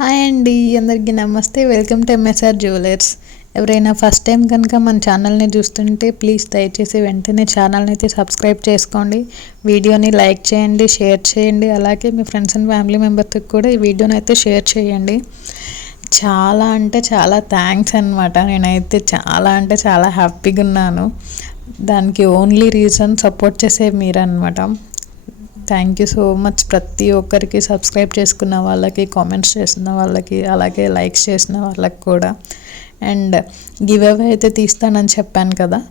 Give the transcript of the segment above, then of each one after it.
Hi అండి, అందరికీ నమస్తే. Welcome to MSR jewellers. ఎవరైనా ఫస్ట్ టైం కనుక మన ఛానల్ని చూస్తుంటే ప్లీజ్ దయచేసి వెంటనే ఛానల్ని అయితే సబ్స్క్రైబ్ చేసుకోండి. వీడియోని లైక్ చేయండి, షేర్ చేయండి. అలాగే మీ ఫ్రెండ్స్ అండ్ ఫ్యామిలీ మెంబర్స్కి కూడా ఈ వీడియోని అయితే షేర్ చేయండి. చాలా అంటే చాలా థ్యాంక్స్ అనమాట. నేనైతే చాలా హ్యాపీగా ఉన్నాను. దానికి ఓన్లీ రీజన్ సపోర్ట్ చేసే మీరన్నమాట. Thank you so much. ప్రతి ఒక్కరికి సబ్స్క్రైబ్ చేసుకున్న వాళ్ళకి, కామెంట్స్ చేసిన వాళ్ళకి, అలాగే లైక్స్ చేసిన వాళ్ళకి కూడా. అండ్ గివ్ అవే అయితే తీస్తానని చెప్పాను కదా,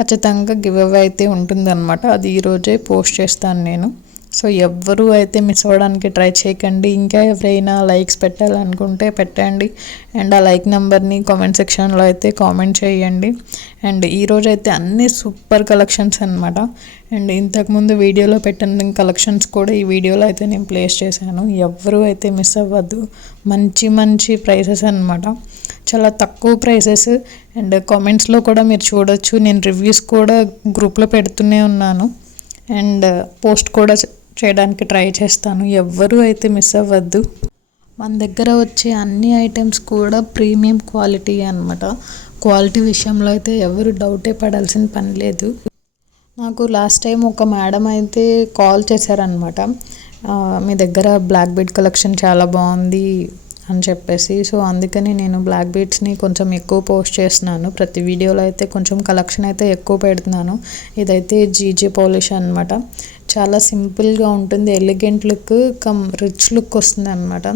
ఖచ్చితంగా గివ్ అవే అయితే ఉంటుందన్నమాట. అది ఈరోజే పోస్ట్ చేస్తాను నేను. సో ఎవ్వరూ అయితే మిస్ అవ్వడానికి ట్రై చేయకండి. ఇంకా ఎవరైనా లైక్స్ పెట్టాలనుకుంటే పెట్టండి. అండ్ ఆ లైక్ నెంబర్ని కామెంట్ సెక్షన్లో అయితే కామెంట్ చేయండి. అండ్ ఈరోజు అయితే అన్నీ సూపర్ కలెక్షన్స్ అనమాట. అండ్ ఇంతకుముందు వీడియోలో పెట్టిన కలెక్షన్స్ కూడా ఈ వీడియోలో అయితే నేను ప్లేస్ చేశాను. ఎవ్వరూ అయితే మిస్ అవ్వద్దు. మంచి మంచి ప్రైసెస్ అనమాట, చాలా తక్కువ ప్రైసెస్. అండ్ కామెంట్స్లో కూడా మీరు చూడొచ్చు, నేను రివ్యూస్ కూడా గ్రూప్లో పెడుతూనే ఉన్నాను. అండ్ పోస్ట్ కూడా చేయడానికి ట్రై చేస్తాను. ఎవ్వరూ అయితే మిస్ అవ్వద్దు. మన దగ్గర వచ్చే అన్ని ఐటమ్స్ కూడా ప్రీమియం క్వాలిటీ అనమాట. క్వాలిటీ విషయంలో అయితే ఎవరు డౌటే పడాల్సిన పని లేదు. నాకు లాస్ట్ టైం ఒక మేడం అయితే కాల్ చేశారనమాట, మీ దగ్గర బ్లాక్ బీడ్ కలెక్షన్ చాలా బాగుంది అని చెప్పేసి. సో అందుకని నేను బ్లాక్ బీడ్స్ని కొంచెం ఎక్కువ పోస్ట్ చేస్తున్నాను. ప్రతి వీడియోలో అయితే కొంచెం కలెక్షన్ అయితే ఎక్కువ పెడుతున్నాను. ఇదైతే జీజే పాలిష్ అనమాట. చాలా సింపుల్గా ఉంటుంది, elegant look come rich look వస్తుంది అనమాట.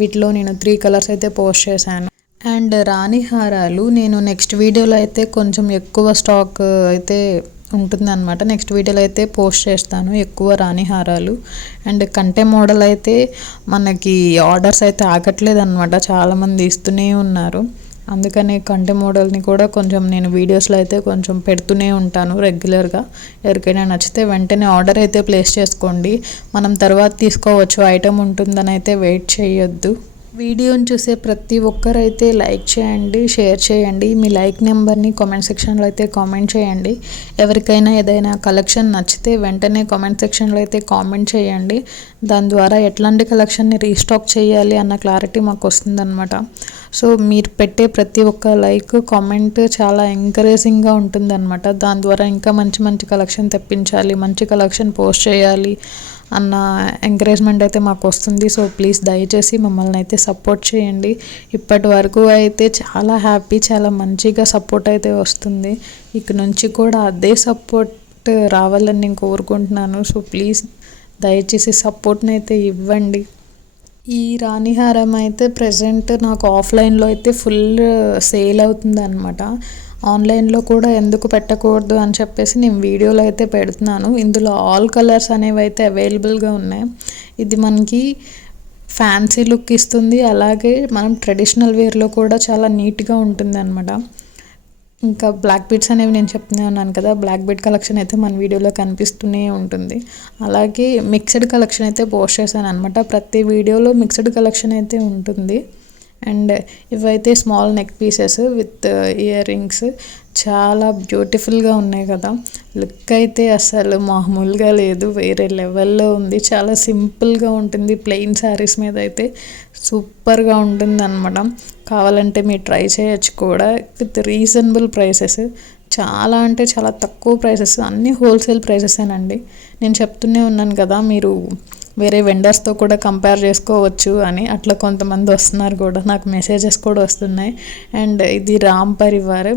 వీటిలో నేను 3 కలర్స్ అయితే పోస్ట్ చేశాను. అండ్ రాణి హారాలు నేను నెక్స్ట్ వీడియోలో అయితే కొంచెం ఎక్కువ స్టాక్ అయితే ఉంటుందన్నమాట. నెక్స్ట్ వీడియోలో అయితే పోస్ట్ చేస్తాను ఎక్కువ రాణి హారాలు. అండ్ కంటె మోడల్ అయితే మనకి ఆర్డర్స్ అయితే ఆగట్లేదు అనమాట, చాలామంది ఇస్తూనే ఉన్నారు. అందుకని కంటె మోడల్ని కూడా కొంచెం నేను వీడియోస్లో అయితే కొంచెం పెడుతూనే ఉంటాను రెగ్యులర్గా. ఎవరికైనా నచ్చితే వెంటనే ఆర్డర్ అయితే ప్లేస్ చేసుకోండి. మనం తర్వాత తీసుకోవచ్చు, ఐటమ్ ఉంటుందని అయితే వెయిట్ చేయొద్దు. వీడియోని చూసే ప్రతి ఒక్కరైతే లైక్ చేయండి, షేర్ చేయండి. మీ లైక్ నెంబర్ని కామెంట్ సెక్షన్లో అయితే కామెంట్ చేయండి. ఎవరికైనా ఏదైనా కలెక్షన్ నచ్చితే వెంటనే కామెంట్ సెక్షన్లో అయితే కామెంట్ చేయండి. దాని ద్వారా ఎట్లాంటి కలెక్షన్ని రీస్టాక్ చేయాలి అన్న క్లారిటీ మాకు వస్తుందన్నమాట. సో మీరు పెట్టే ప్రతి ఒక్క లైక్, కామెంట్ చాలా ఎంకరేజింగ్గా ఉంటుందన్నమాట. దాని ద్వారా ఇంకా మంచి మంచి కలెక్షన్ తెప్పించాలి, మంచి కలెక్షన్ పోస్ట్ చేయాలి అన్న ఎంకరేజ్మెంట్ అయితే మాకు వస్తుంది. సో ప్లీజ్ దయచేసి మమ్మల్ని అయితే సపోర్ట్ చేయండి. ఇప్పటి వరకు అయితే చాలా హ్యాపీ, చాలా మంచిగా సపోర్ట్ అయితే వస్తుంది. ఇక నుంచి కూడా అదే సపోర్ట్ రావాలని నేను కోరుకుంటున్నాను. సో ప్లీజ్ దయచేసి సపోర్ట్ని అయితే ఇవ్వండి. ఈ రాణిహారం అయితే ప్రజెంట్ నాకు ఆఫ్లైన్లో అయితే ఫుల్ సేల్ అవుతుంది అనమాట. ఆన్లైన్లో కూడా ఎందుకు పెట్టకూడదు అని చెప్పేసి నేను వీడియోలో అయితే పెడుతున్నాను. ఇందులో ఆల్ కలర్స్ అనేవి అయితే అవైలబుల్గా ఉన్నాయి. ఇది మనకి ఫ్యాన్సీ లుక్ ఇస్తుంది, అలాగే మనం ట్రెడిషనల్ వేర్లో కూడా చాలా నీట్గా ఉంటుంది అనమాట. ఇంకా బ్లాక్ బీడ్స్ అనేవి నేను చెప్తూనే ఉన్నాను కదా, బ్లాక్ బీడ్ కలెక్షన్ అయితే మన వీడియోలో కనిపిస్తూనే ఉంటుంది. అలాగే మిక్స్డ్ కలెక్షన్ అయితే పోస్ట్ చేశాను అనమాట. ప్రతి వీడియోలో మిక్స్డ్ కలెక్షన్ అయితే ఉంటుంది. అండ్ ఇవైతే small neck pieces with ear rings చాలా బ్యూటిఫుల్గా ఉన్నాయి కదా. లుక్ అయితే అసలు మామూలుగా లేదు, వేరే లెవెల్లో ఉంది. చాలా సింపుల్గా ఉంటుంది, ప్లెయిన్ శారీస్ మీద అయితే సూపర్గా ఉంటుంది అనమాట. కావాలంటే మీరు ట్రై చేయొచ్చు కూడా విత్ రీజనబుల్ ప్రైసెస్. చాలా అంటే చాలా తక్కువ ప్రైసెస్, అన్నీ హోల్సేల్ ప్రైసెసేనండి. నేను చెప్తూనే ఉన్నాను కదా, మీరు వేరే వెండర్స్తో కూడా కంపేర్ చేసుకోవచ్చు అని. అట్లా కొంతమంది వస్తున్నారు కూడా, నాకు మెసేజెస్ కూడా వస్తున్నాయి. అండ్ ఇది రామ్ పరివార్.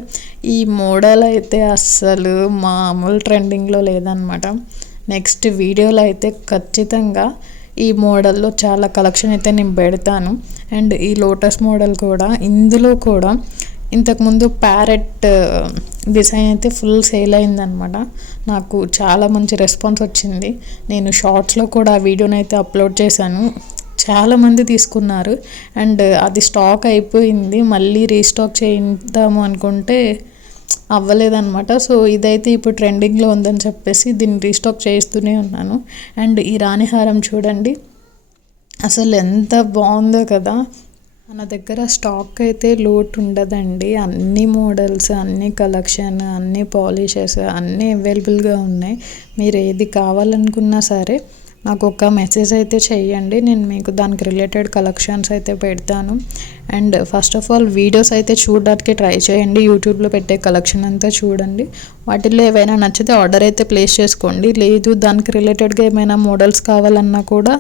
ఈ మోడల్ అయితే అస్సలు మామూలు ట్రెండింగ్లో లేదనమాట. నెక్స్ట్ వీడియోలో అయితే ఖచ్చితంగా ఈ మోడల్లో చాలా కలెక్షన్ అయితే నేను పెడతాను. అండ్ ఈ లోటస్ మోడల్ కూడా, ఇందులో కూడా ఇంతకుముందు ప్యారెట్ డిజైన్ అయితే ఫుల్ సేల్ అయిందనమాట. నాకు చాలా మంచి రెస్పాన్స్ వచ్చింది. నేను షార్ట్స్లో కూడా ఆ వీడియోని అయితే అప్లోడ్ చేశాను, చాలామంది తీసుకున్నారు. అండ్ అది స్టాక్ అయిపోయింది, మళ్ళీ రీస్టాక్ చేద్దాము అనుకుంటే అవ్వలేదన్నమాట. సో ఇదైతే ఇప్పుడు ట్రెండింగ్లో ఉందని చెప్పేసి దీన్ని రీస్టాక్ చేస్తూనే ఉన్నాను. అండ్ ఈ రాణిహారం చూడండి, అసలు ఎంత బాగుందో కదా. మన దగ్గర స్టాక్ అయితే లోటు ఉండదండి. అన్ని మోడల్స్, అన్ని కలెక్షన్, అన్ని పాలిషెస్ అన్నీ అవైలబుల్గా ఉన్నాయి. మీరు ఏది కావాలనుకున్నా సరే నాకు ఒక మెసేజ్ అయితే చెయ్యండి, నేను మీకు దానికి రిలేటెడ్ కలెక్షన్స్ అయితే పెడతాను. And first of all videos అయితే చూడడానికి ట్రై చేయండి, యూట్యూబ్లో పెట్టే కలెక్షన్ అంతా చూడండి. వాటిల్లో ఏవైనా నచ్చితే ఆర్డర్ అయితే ప్లేస్ చేసుకోండి. లేదు దానికి రిలేటెడ్గా ఏమైనా మోడల్స్ కావాలన్నా కూడా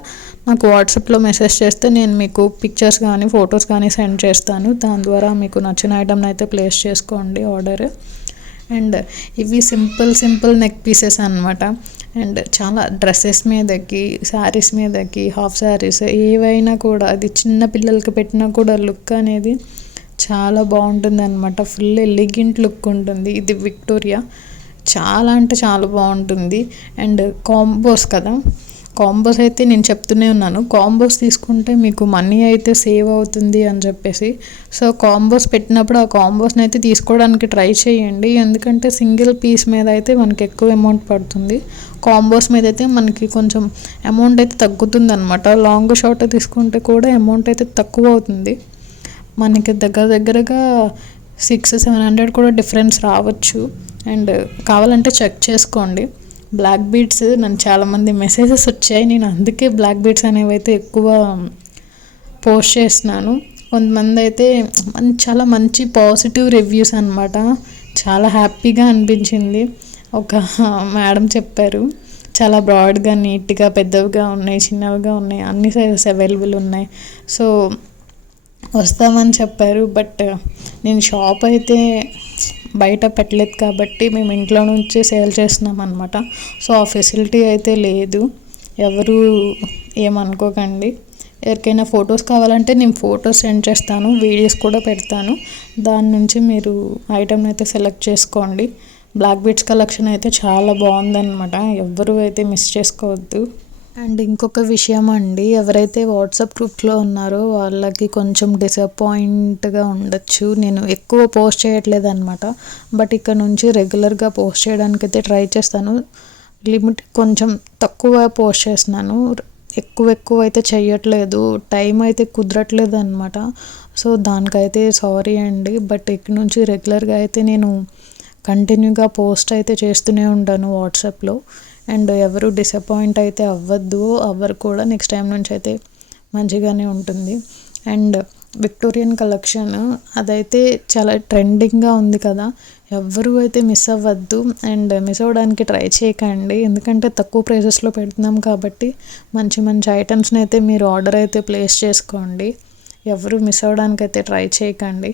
నాకు వాట్సాప్లో మెసేజ్ చేస్తే నేను మీకు పిక్చర్స్ కానీ ఫొటోస్ కానీ సెండ్ చేస్తాను. దాని ద్వారా మీకు నచ్చిన ఐటమ్ని అయితే ప్లేస్ చేసుకోండి ఆర్డర్. అండ్ ఇవి సింపుల్ నెక్ పీసెస్ అనమాట. అండ్ చాలా డ్రెస్సెస్ మీదకి, శారీస్ మీదకి, హాఫ్ శారీస్ ఏవైనా కూడా అది చిన్న పిల్లలకి పెట్టినా కూడా లుక్ అనేది చాలా బాగుంటుంది అనమాట. ఫుల్ ఎలిగెంట్ లుక్ ఉంటుంది. ఇది విక్టోరియా, చాలా అంటే చాలా బాగుంటుంది. అండ్ కాంబోస్ కదా, కాంబోస్ అయితే నేను చెప్తూనే ఉన్నాను, కాంబోస్ తీసుకుంటే మీకు మనీ అయితే సేవ్ అవుతుంది అని చెప్పేసి. సో కాంబోస్ పెట్టినప్పుడు ఆ కాంబోస్ని అయితే తీసుకోవడానికి ట్రై చేయండి, ఎందుకంటే సింగిల్ పీస్ మీద అయితే మనకి ఎక్కువ అమౌంట్ పడుతుంది. కాంబోస్ మీద అయితే మనకి కొంచెం అమౌంట్ అయితే తగ్గుతుంది అనమాట. లాంగ్ షార్ట్ తీసుకుంటే కూడా అమౌంట్ అయితే తక్కువ అవుతుంది, మనకి దగ్గరగా 600-700 కూడా డిఫరెన్స్ రావచ్చు. అండ్ కావాలంటే చెక్ చేసుకోండి. బ్లాక్ బీడ్స్ నన్ను చాలామంది మెసేజెస్ వచ్చాయి, నేను అందుకే బ్లాక్ బీడ్స్ అనేవి అయితే ఎక్కువ పోస్ట్ చేస్తున్నాను. కొంతమంది అయితే చాలా మంచి పాజిటివ్ రివ్యూస్ అనమాట, చాలా హ్యాపీగా అనిపించింది. ఒక మేడం చెప్పారు, చాలా బ్రాడ్గా, నీట్గా, పెద్దవిగా ఉన్నాయి, చిన్నవిగా ఉన్నాయి, అన్ని సైజెస్ అవైలబుల్ ఉన్నాయి, సో వస్తామని చెప్పారు. బట్ నేను షాప్ అయితే బయట పెట్టలేదు కాబట్టి మేము ఇంట్లో నుంచే సేల్ చేస్తున్నాం అనమాట. సో ఆ ఫెసిలిటీ అయితే లేదు, ఎవరు ఏమనుకోకండి. ఎవరికైనా ఫొటోస్ కావాలంటే నేను ఫొటోస్ సెండ్ చేస్తాను, వీడియోస్ కూడా పెడతాను, దాని నుంచి మీరు ఐటమ్ అయితే సెలెక్ట్ చేసుకోండి. బ్లాక్ బీడ్స్ కలెక్షన్ అయితే చాలా బాగుందన్నమాట, ఎవ్వరూ అయితే మిస్ చేసుకోవద్దు. అండ్ ఇంకొక విషయం అండి, ఎవరైతే వాట్సాప్ గ్రూప్లో ఉన్నారో వాళ్ళకి కొంచెం డిసప్పాయింట్గా ఉండొచ్చు, నేను ఎక్కువ పోస్ట్ చేయట్లేదు అనమాట. బట్ ఇక్కడ నుంచి రెగ్యులర్గా పోస్ట్ చేయడానికి అయితే ట్రై చేస్తాను. లిమిట్ కొంచెం తక్కువ పోస్ట్ చేస్తున్నాను, ఎక్కువ అయితే చేయట్లేదు, టైం అయితే కుదరట్లేదు అనమాట. సో దానికైతే సారీ అండి. బట్ ఇక్కడ నుంచి రెగ్యులర్గా అయితే నేను కంటిన్యూగా పోస్ట్ అయితే చేస్తూనే ఉంటాను వాట్సాప్లో. అండ్ ఎవరు డిసప్పాయింట్ అయితే అవ్వరు కూడా, నెక్స్ట్ టైం నుంచి అయితే మంచిగానే ఉంటుంది. అండ్ విక్టోరియన్ కలెక్షన్ అదైతే చాలా ట్రెండింగ్గా ఉంది కదా, ఎవ్వరూ అయితే మిస్ అవ్వద్దు. అండ్ మిస్ అవ్వడానికి ట్రై చేయకండి, ఎందుకంటే తక్కువ ప్రైసెస్లో పెడుతున్నాం కాబట్టి మంచి ఐటమ్స్ని అయితే మీరు ఆర్డర్ అయితే ప్లేస్ చేసుకోండి, ఎవరు మిస్ అవ్వడానికి అయితే ట్రై చేయకండి.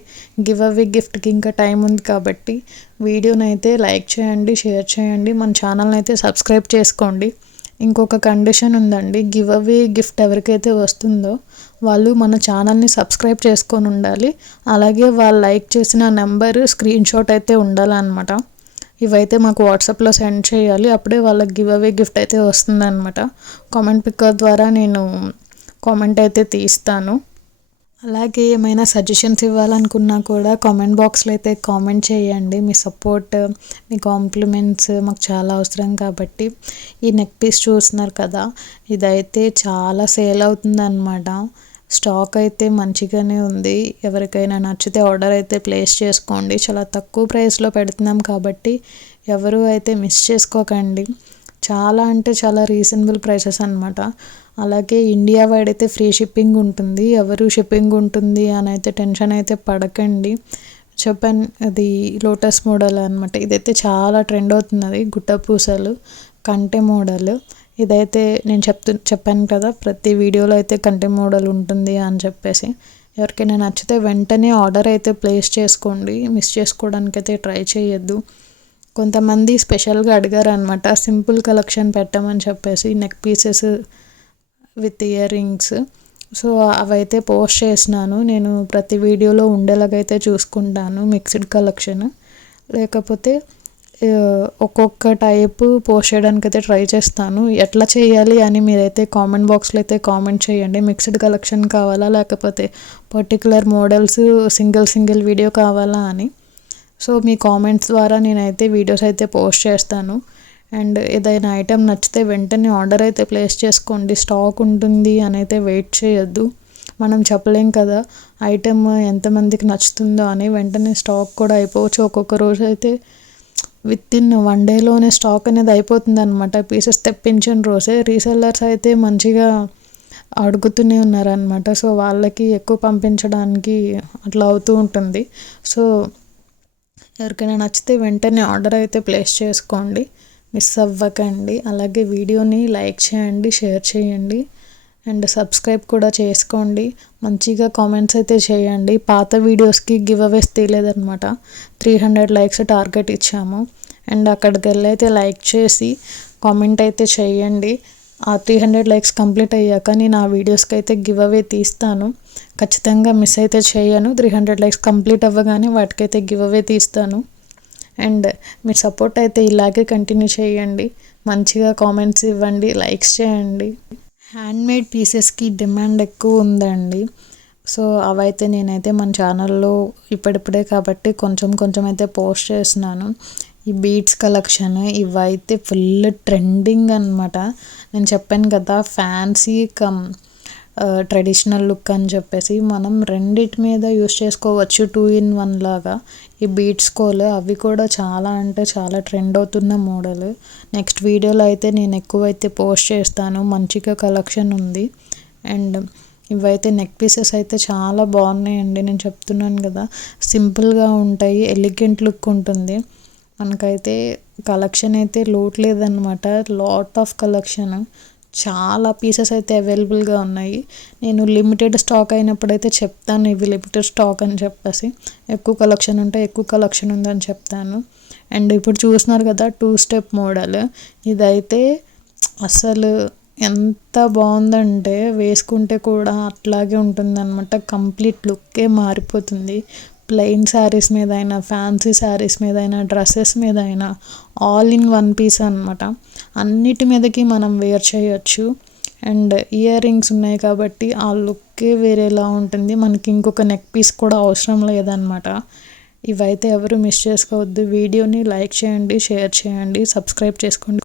గివ్ అవే గిఫ్ట్కి ఇంకా టైం ఉంది కాబట్టి వీడియోని అయితే లైక్ చేయండి, షేర్ చేయండి, మన ఛానల్ని అయితే సబ్స్క్రైబ్ చేసుకోండి. ఇంకొక కండిషన్ ఉందండి, గివ్ అవే గిఫ్ట్ ఎవరికైతే వస్తుందో వాళ్ళు మన ఛానల్ని సబ్స్క్రైబ్ చేసుకొని ఉండాలి, అలాగే వాళ్ళు లైక్ చేసిన నెంబర్ స్క్రీన్ షాట్ అయితే ఉండాలన్నమాట. ఇవైతే మాకు వాట్సాప్లో సెండ్ చేయాలి, అప్పుడే వాళ్ళకి గివ్ అవే గిఫ్ట్ అయితే వస్తుందన్నమాట. కామెంట్ పిక్కర్ ద్వారా నేను కామెంట్ అయితే తీస్తాను. అలాగే ఏమైనా సజెషన్స్ ఇవ్వాలనుకున్నా కూడా కామెంట్ బాక్స్లో అయితే కామెంట్ చేయండి, మీ సపోర్ట్, మీ కాంప్లిమెంట్స్ మాకు చాలా అవసరం కాబట్టి. ఈ నెక్ పీస్ చూస్తున్నారు కదా, ఇదైతే చాలా సేల్ అవుతుంది అనమాట, స్టాక్ అయితే మంచిగానే ఉంది, ఎవరికైనా నచ్చితే ఆర్డర్ అయితే ప్లేస్ చేసుకోండి. చాలా తక్కువ ప్రైస్లో పెడుతున్నాం కాబట్టి ఎవరు అయితే మిస్ చేసుకోకండి, చాలా అంటే చాలా రీజనబుల్ ప్రైసెస్ అనమాట. అలాగే ఇండియా వైడ్ అయితే ఫ్రీ షిప్పింగ్ ఉంటుంది, ఎవరు షిప్పింగ్ ఉంటుంది అని అయితే టెన్షన్ అయితే పడకండి. చెప్పాను అది లోటస్ మోడల్ అనమాట, ఇదైతే చాలా ట్రెండ్ అవుతున్నది, గుట్ట పూసలు కంటె మోడల్. ఇదైతే నేను చెప్పాను కదా ప్రతి వీడియోలో అయితే కంటె మోడల్ ఉంటుంది అని చెప్పేసి. ఎవరికైనా నచ్చితే వెంటనే ఆర్డర్ అయితే ప్లేస్ చేసుకోండి, మిస్ చేసుకోవడానికి అయితే ట్రై చేయొద్దు. కొంతమంది స్పెషల్గా అడిగారు అనమాట, సింపుల్ కలెక్షన్ పెట్టమని చెప్పేసి, neck pieces with ear rings. So అవైతే పోస్ట్ చేసినాను, నేను ప్రతి వీడియోలో ఉండేలాగైతే చూసుకుంటాను, మిక్స్డ్ కలెక్షన్. లేకపోతే ఒక్కొక్క టైపు పోస్ట్ చేయడానికి అయితే ట్రై చేస్తాను. ఎట్లా చేయాలి అని మీరైతే కామెంట్ బాక్స్లో అయితే కామెంట్ చేయండి, మిక్స్డ్ కలెక్షన్ కావాలా లేకపోతే పర్టికులర్ మోడల్స్ సింగిల్ వీడియో కావాలా అని. సో మీ కామెంట్స్ ద్వారా నేనైతే వీడియోస్ అయితే పోస్ట్ చేస్తాను. అండ్ ఏదైనా ఐటెం నచ్చితే వెంటనే ఆర్డర్ అయితే ప్లేస్ చేసుకోండి, స్టాక్ ఉంటుంది అని అయితే వెయిట్ చేయొద్దు, మనం చెప్పలేం కదా ఐటెం ఎంతమందికి నచ్చుతుందో అని, వెంటనే స్టాక్ కూడా అయిపోవచ్చు, ఒక్కొక్క రోజు అయితే విత్ ఇన్ 1 డేలోనే స్టాక్ అనేది అయిపోతుంది అనమాట. పీసెస్ తెప్పించిన రోజే. రీసెల్లర్స్ అయితే మంచిగా అడుగుతూనే ఉన్నారనమాట. సో వాళ్ళకి ఎక్కువ పంపించడానికి అట్లా అవుతూ ఉంటుంది. సో ఎవరికైనా నచ్చితే వెంటనే ఆర్డర్ అయితే ప్లేస్ చేసుకోండి, మిస్ అవ్వకండి. అలాగే వీడియోని లైక్ చేయండి, షేర్ చేయండి అండ్ సబ్స్క్రైబ్ కూడా చేసుకోండి. మంచిగా కామెంట్స్ అయితే చేయండి. పాత వీడియోస్కి గివ్ అవేస్ తీయలేదనమాట. 300 లైక్స్ టార్గెట్ ఇచ్చాము అండ్ అక్కడికి వెళ్ళి అయితే లైక్ చేసి కామెంట్ అయితే చేయండి. ఆ 300 లైక్స్ కంప్లీట్ అయ్యాక నేను ఆ వీడియోస్కి అయితే గివ్ అవే తీస్తాను. ఖచ్చితంగా మిస్ అయితే చేయను. 300 లైక్స్ కంప్లీట్ అవ్వగానే వాటికైతే గివ్ అవే తీస్తాను. అండ్ మీ సపోర్ట్ అయితే ఇలాగే కంటిన్యూ చేయండి. మంచిగా కామెంట్స్ ఇవ్వండి, లైక్స్ చేయండి. హ్యాండ్మేడ్ పీసెస్కి డిమాండ్ ఎక్కువ ఉందండి. సో అవైతే నేనైతే మన ఛానల్లో ఇప్పుడిప్పుడే కాబట్టి కొంచెం అయితే పోస్ట్ చేస్తున్నాను. ఈ బీడ్స్ కలెక్షన్ ఇవైతే ఫుల్ ట్రెండింగ్ అనమాట. నేను చెప్పాను కదా ఫ్యాన్సీ కమ్ ట్రెడిషనల్ లుక్ అని చెప్పేసి మనం రెండిటి మీద యూస్ చేసుకోవచ్చు 2 in 1 లాగా. ఈ బీడ్స్ కోల్ అవి కూడా చాలా అంటే చాలా ట్రెండ్ అవుతున్న మోడల్. నెక్స్ట్ వీడియోలో అయితే నేను ఎక్కువైతే పోస్ట్ చేస్తాను. మంచిగా కలెక్షన్ ఉంది అండ్ ఇవైతే నెక్ పీసెస్ అయితే చాలా బాగున్నాయండి. నేను చెప్తున్నాను కదా సింపుల్గా ఉంటాయి, ఎలిగెంట్ లుక్ ఉంటుంది. మనకైతే కలెక్షన్ అయితే లోట్ లేదనమాట. లాట్ ఆఫ్ కలెక్షన్, చాలా పీసెస్ అయితే అవైలబుల్గా ఉన్నాయి. నేను లిమిటెడ్ స్టాక్ అయినప్పుడైతే చెప్తాను ఇవి లిమిటెడ్ స్టాక్ అని చెప్పేసి. ఎక్కువ కలెక్షన్ ఉంటే ఎక్కువ కలెక్షన్ ఉందని చెప్తాను. అండ్ ఇప్పుడు చూస్తున్నారు కదా 2 స్టెప్ మోడల్. ఇదైతే అసలు ఎంత బాగుందంటే వేసుకుంటే కూడా అట్లాగే ఉంటుందన్నమాట. కంప్లీట్ లుక్కే మారిపోతుంది. ప్లెయిన్ శారీస్ మీద అయినా, ఫ్యాన్సీ శారీస్ మీద అయినా, డ్రెస్సెస్ మీద అయినా ఆల్ ఇన్ 1 పీస్ అనమాట. అన్నిటి మీదకి మనం వేర్ చేయొచ్చు. అండ్ ఇయర్ రింగ్స్ ఉన్నాయి కాబట్టి ఆ లుక్కే వేరేలా ఉంటుంది. మనకి ఇంకొక నెక్ పీస్ కూడా అవసరం లేదనమాట. ఇవైతే ఎవరు మిస్ చేసుకోవద్దు. వీడియోని లైక్ చేయండి, షేర్ చేయండి, సబ్స్క్రైబ్ చేసుకోండి.